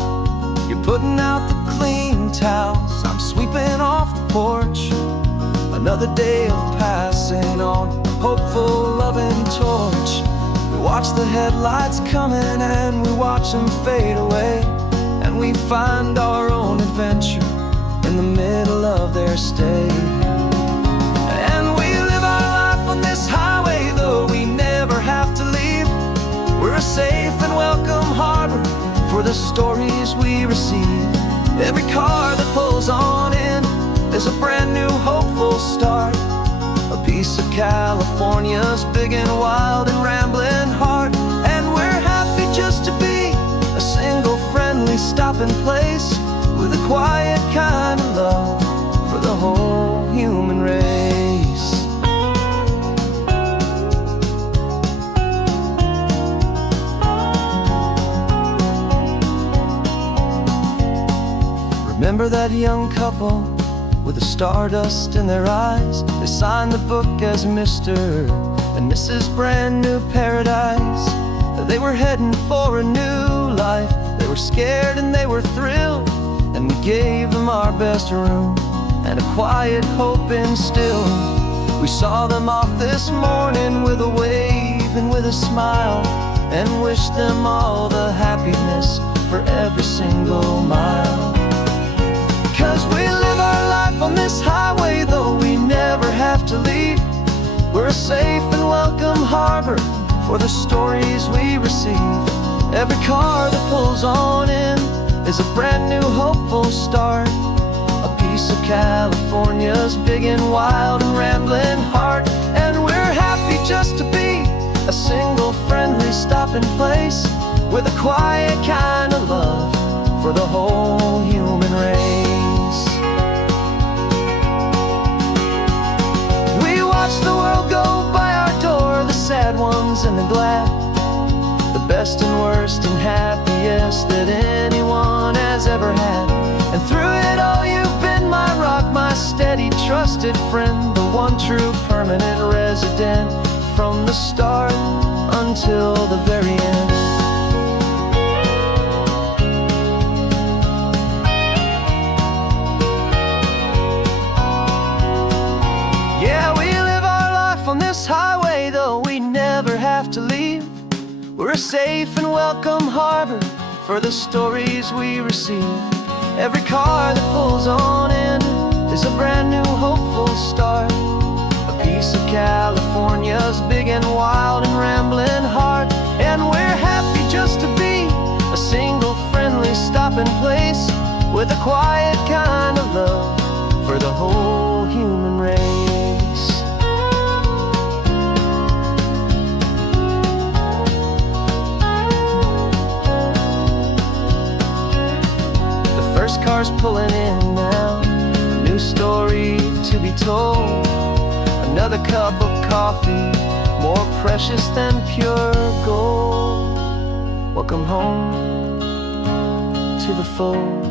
You're putting out the clean towels, I'm sweeping off the porch. Another day of passing on, a hopeful, loving torch. We watch the headlights coming and we watch them fade away, and we find our own adventure in the middle of their stay. And we live our life on this highway, though we never have to leave. We're a safe and welcome harbor for the stories we receive. Every car that pulls on in is a brand new hopeful start, a piece of California's big and wild and rambling heart. And we're happy just to be a single friendly stopping place, with a quiet kind of love for the whole human race. Remember that young couple with the stardust in their eyes. They signed the book as Mr. and Mrs. Brand New Paradise. They were heading for a new life. They were scared and they were thrilled, and we gave them our best room and a quiet hope instilled. We saw them off this morning with a wave and with a smile, and wished them all the happiness for every single mile. 'Cause we live our life on this highway, though we never have to leave. We're a safe and welcome harbor for the stories we receive. Every car that pulls on in is a brand new hopeful start, a piece of California's big and wild and rambling heart. And we're happy just to be a single friendly stopping place, with a quiet kind of love for the whole human race. We watch the world go by our door, the sad ones and the glad, the best and worst and happiest that anyone has ever had. And through it all you've been my rock, my steady trusted friend, the one true permanent resident, from the start until the very end. Yeah, we live our life on this highway, though we never have to leave. We're a safe and welcome harbor for the stories we receive. Every car that pulls on in is a brand new hopeful start, a piece of California's big and wild and rambling heart. And we're happy just to be a single friendly stopping place, with a quiet kind of love for the whole human race. The first car's pulling in now, a new story to be told. Another cup of coffee, more precious than pure gold. Welcome home to the fold.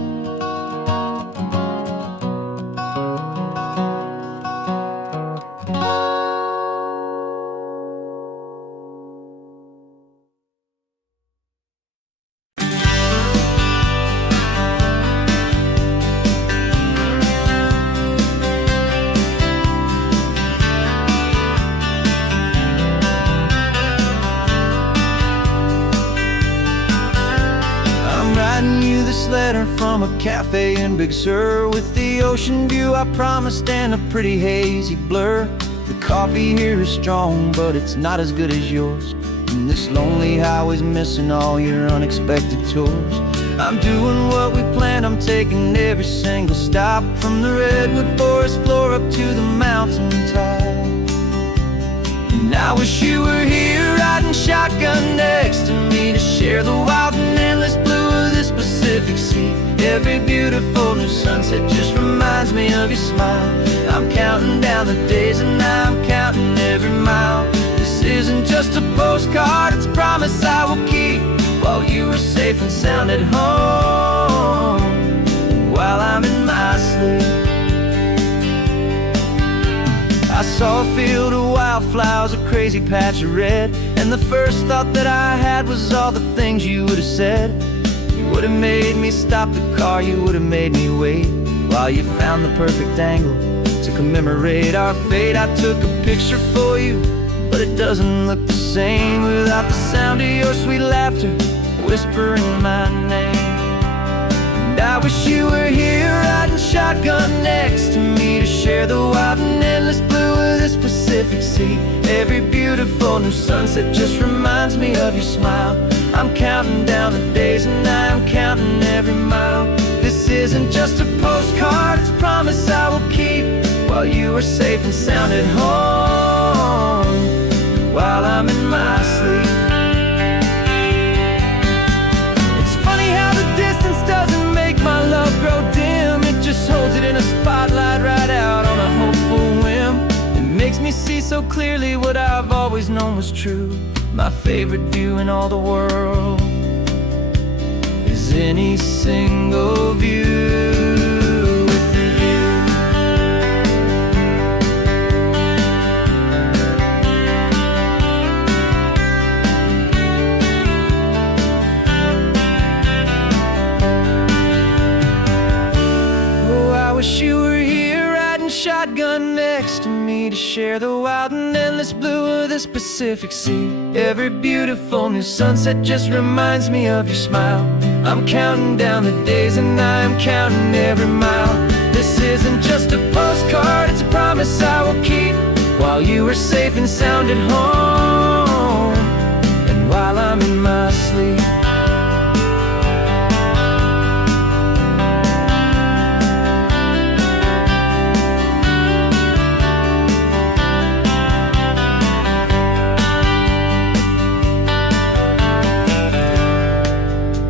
Letter from a cafe in Big Sur, with the ocean view I promised and a pretty hazy blur. The coffee here is strong, but it's not as good as yours, and this lonely highway's missing all your unexpected tours. I'm doing what we planned, I'm taking every single stop, from the redwood forest floor up to the mountain top. And I wish you were here riding shotgun next to me, to share the wild and endless blue of this Pacific Sea. Every beautiful new sunset just reminds me of your smile. I'm counting down the days and I'm counting every mile. This isn't just a postcard, it's a promise I will keep, while you are safe and sound at home, while I'm in my sleep. I saw a field of wildflowers, a crazy patch of red, and the first thought that I had was all the things you would have said. You would have made me stop the car, you would have made me wait, while you found the perfect angle to commemorate our fate. I took a picture for you, but it doesn't look the same without the sound of your sweet laughter whispering my name. And I wish you were here riding shotgun next to me, to share the wild and endless blue of this Pacific Sea. Every beautiful new sunset just reminds me of your smile. I'm counting down the days and I'm counting every mile. This isn't just a postcard, it's a promise I will keep, while you are safe and sound at home, while I'm in my sleep. It's funny how the distance doesn't make my love grow dim, it just holds it in a spotlight right out on a hopeful whim. It makes me see so clearly what I've always known was true. My favorite view in all the world is any single view with you. to share the wild and endless blue of this Pacific Sea. Every beautiful new sunset just reminds me of your smile. I'm counting down the days and I am counting every mile. This isn't just a postcard, it's a promise I will keep, while you are safe and sound at home, and while I'm in my sleep.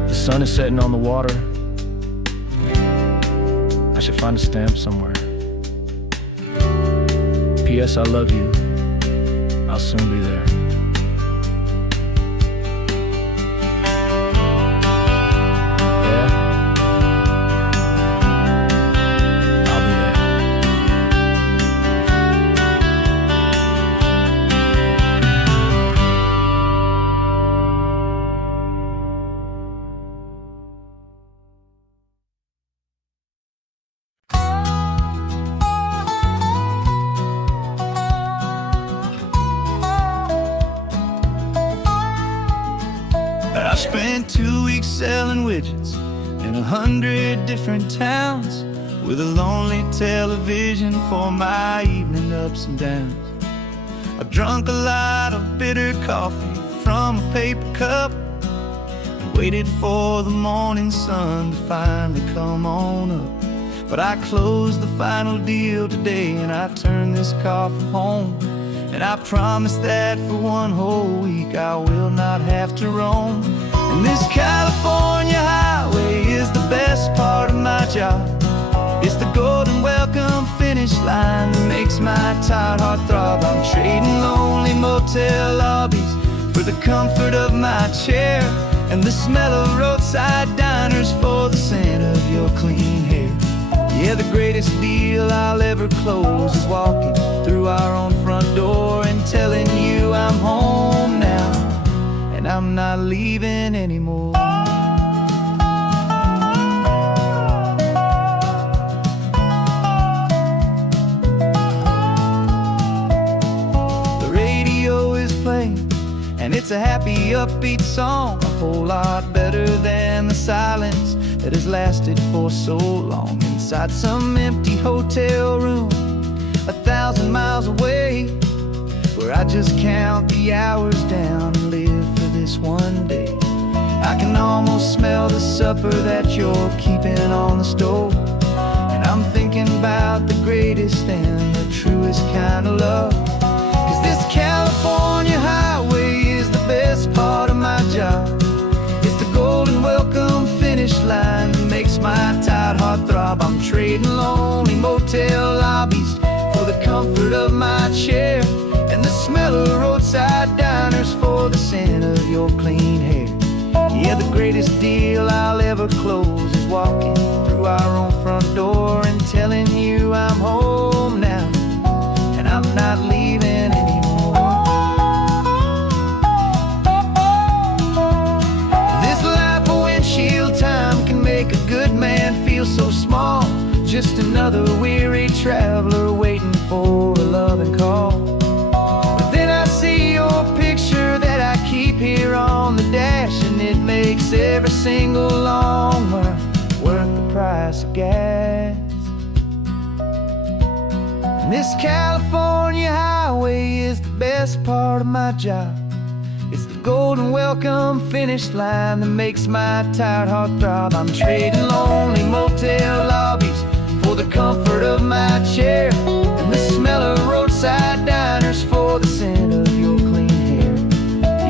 The sun is setting on the water. I should find a stamp somewhere. P.S. I love you. I'll soon be there. Yeah? I'll be there. I spent 2 weeks selling widgets in 100 different towns, with a lonely television for my evening ups and downs. I drunk a lot of bitter coffee from a paper cup and waited for the morning sun to finally come on up. But I closed the final deal today and I turned this car from home. And I promise that for one whole week I will not have to roam. And this California highway is the best part of my job. It's the golden welcome finish line that makes my tired heart throb. I'm trading lonely motel lobbies for the comfort of my chair, and the smell of roadside diners for the scent of your clean hair. Yeah, the greatest deal I'll ever close is walking through our own front door and telling you I'm home now, and I'm not leaving anymore. The radio is playing, and it's a happy, upbeat song, a whole lot better than the silence that has lasted for so long inside some empty hotel room 1,000 miles away, where I just count the hours down and live for this one day. I can almost smell the supper that you're keeping on the stove, and I'm thinking about the greatest and the truest kind of love. 'Cause this California highway is the best part of my job. It's the golden welcome finish line that makes my tired heart throb. I'm trading lonely motel lobbies for the comfort of my chair, and the smell of roadside diners for the scent of your clean hair. Yeah, the greatest deal I'll ever close is walking through our own front door and telling you I'm home now, and I'm not leaving anymore. This life of windshield time can make a good man feel so small, just another weary traveler waiting for a loving call. But then I see your picture that I keep here on the dash, and it makes every single long mile worth the price of gas. And this California highway is the best part of my job. It's the golden welcome finish line that makes my tired heart throb. I'm trading lonely motel lobbies for the comfort of my chair, and the smell of roadside diners for the scent of your clean hair.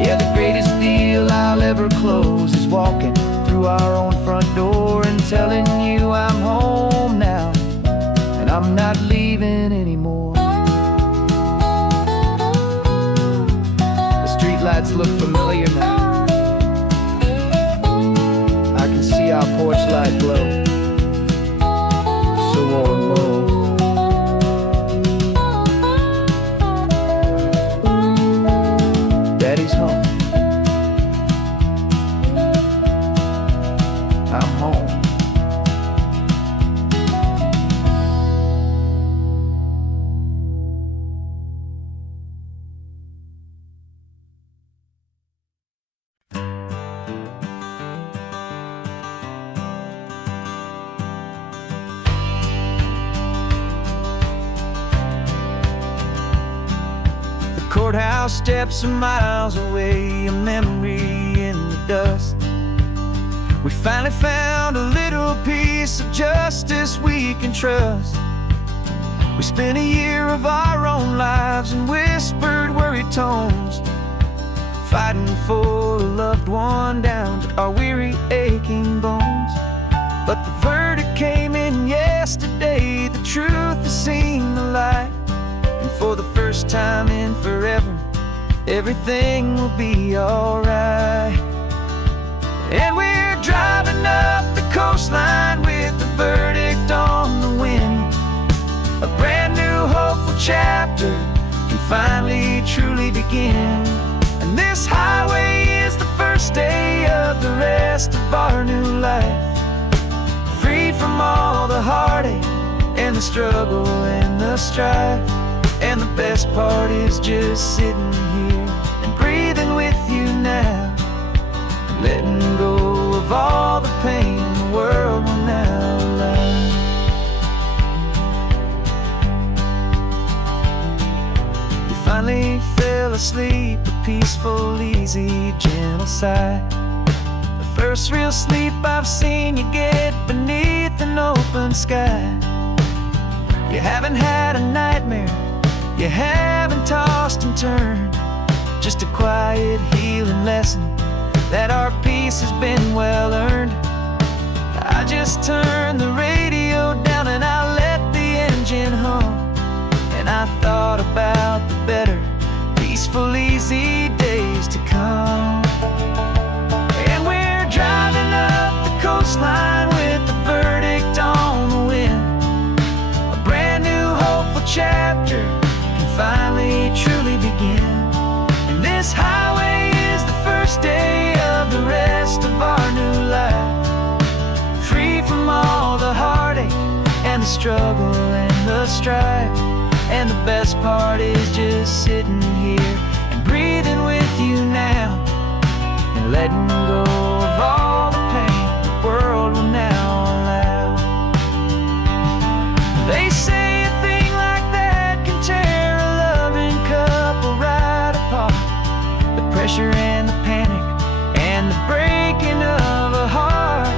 Yeah, the greatest deal I'll ever close is walking through our own front door and telling you I'm home now, and I'm not leaving anymore. The streetlights look familiar now. I can see our porch light glow, so warm, low. Daddy's home. I'm home. courthouse steps are miles away, a memory in the dust. We finally found a little piece of justice we can trust. We spent a year of our own lives in whispered, worried tones, fighting for a loved one down to our weary, aching bones. But the verdict came in yesterday, the truth has seen the light. And for the first time in forever, everything will be alright. And we're driving up the coastline with the verdict on the wind. A brand new hopeful chapter can finally truly begin. And this highway is the first day of the rest of our new life. Freed from all the heartache and the struggle and the strife. And the best part is just sitting here and breathing with you now, letting go of all the pain the world will now allow. We finally fell asleep, a peaceful, easy, gentle sigh. The first real sleep I've seen you get beneath an open sky. You haven't had a nightmare, you haven't tossed and turned, just a quiet healing lesson that our peace has been well earned. I just turned the radio down and I let the engine hum, and I thought about the better, peaceful, easy days to come. And we're driving up the coastline with the verdict on the wind. A brand new hopeful chapter can finally truly begin. And this highway is the first day of the rest of our new life. Free from all the heartache and the struggle and the strife. And the best part is just sitting here and breathing with you now, and letting go of all the pain the world will now allow. They say a thing like that can tear a loving couple right apart. The pressure and the panic and the breaking of a heart.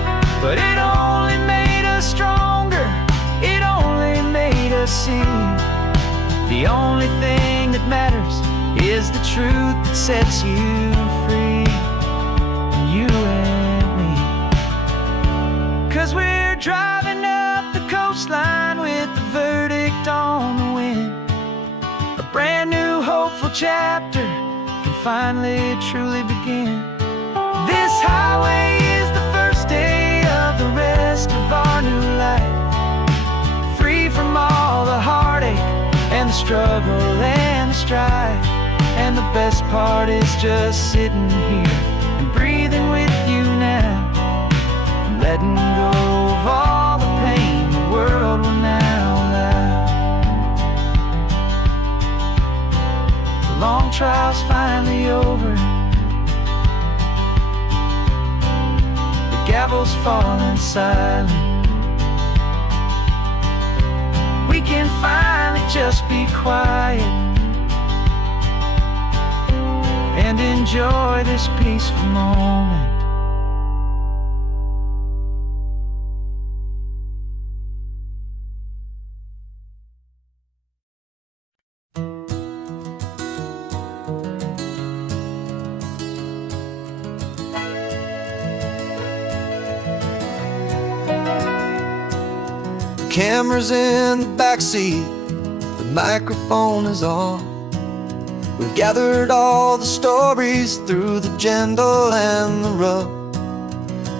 But it only made us stronger, it only made us see the only thing that matters is the truth that sets you free, you and me. 'Cause we're driving up the coastline with the verdict on the wind. A brand new hopeful chapter can finally truly begin. This highway is the first day of the rest of our new life. Free from all the heartache and the struggle and the strife. And the best part is just sitting here and breathing with you now, and letting go of all the pain the world will now allow. The long trial's finally over, the gavel's falling silent. We can finally just be quiet and enjoy this peaceful moment. The camera's in the backseat, the microphone is on. We've gathered all the stories through the gentle and the rough.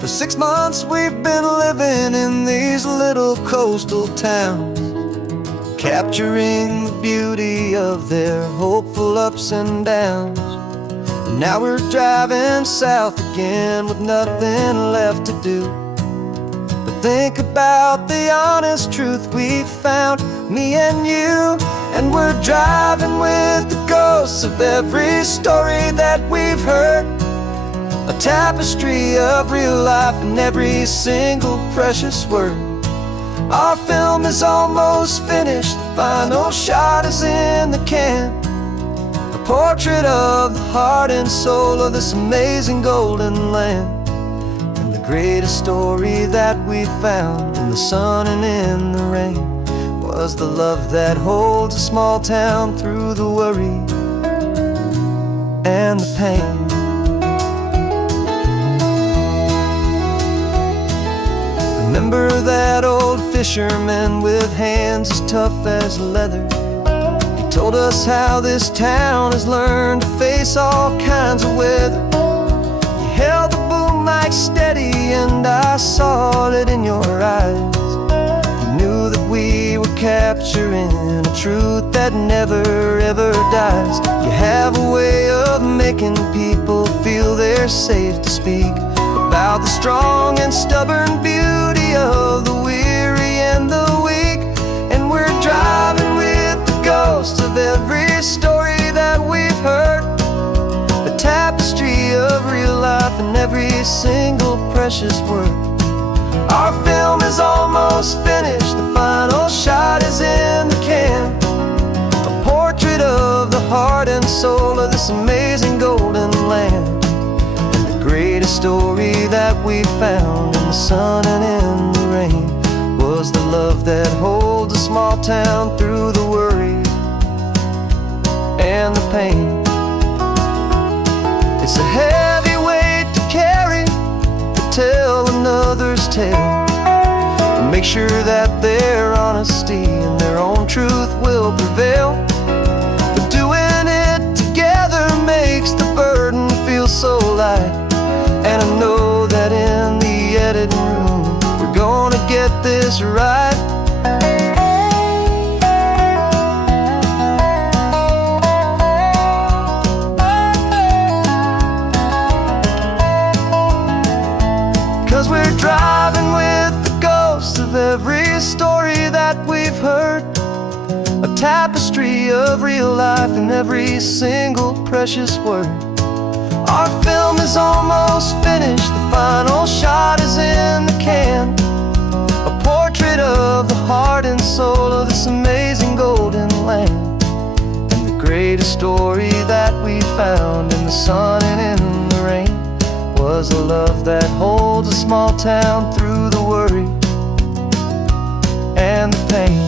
For 6 months we've been living in these little coastal towns, capturing the beauty of their hopeful ups and downs. And now we're driving south again with nothing left to do but think about the honest truth we found, me and you. And we're driving with the ghosts of every story that we've heard, a tapestry of real life and every single precious word. Our film is almost finished, the final shot is in the can. A portrait of the heart and soul of this amazing golden land. And the greatest story that we found in the sun and in the rain was the love that holds a small town through the worry and the pain. Remember that old fisherman with hands as tough as leather? He told us how this town has learned to face all kinds of weather. You held the boom mic steady and I saw it in your eyes. You knew that we were capturing a truth that never ever dies. You have a way of making people feel they're safe to speak about the strong and stubborn beauty of the weary and the weak. And we're driving with the ghosts of every story that we've heard, a tapestry of real life and every single precious word. Our film is almost finished, the final shot is in the can, a portrait of the heart and soul of this amazing golden land. Greatest story that we found in the sun and in the rain was the love that holds a small town through the worry and the pain. It's a heavy weight to carry, to tell another's tale, and make sure that their honesty and their own truth will prevail. But doing it together makes the burden feel so light. And I know that in the editing room we're gonna get this right. 'Cause we're driving with the ghosts of every story that we've heard, a tapestry of real life and every single precious word. Our film is almost finished, the final shot is in the can, a portrait of the heart and soul of this amazing golden land. And the greatest story that we found in the sun and in the rain was a love that holds a small town through the worry and the pain.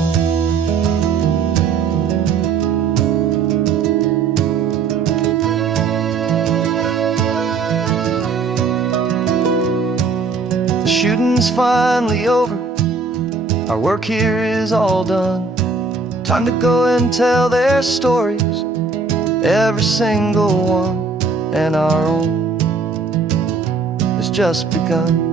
Shooting's finally over, our work here is all done. Time to go and tell their stories, every single one, and our own has just begun.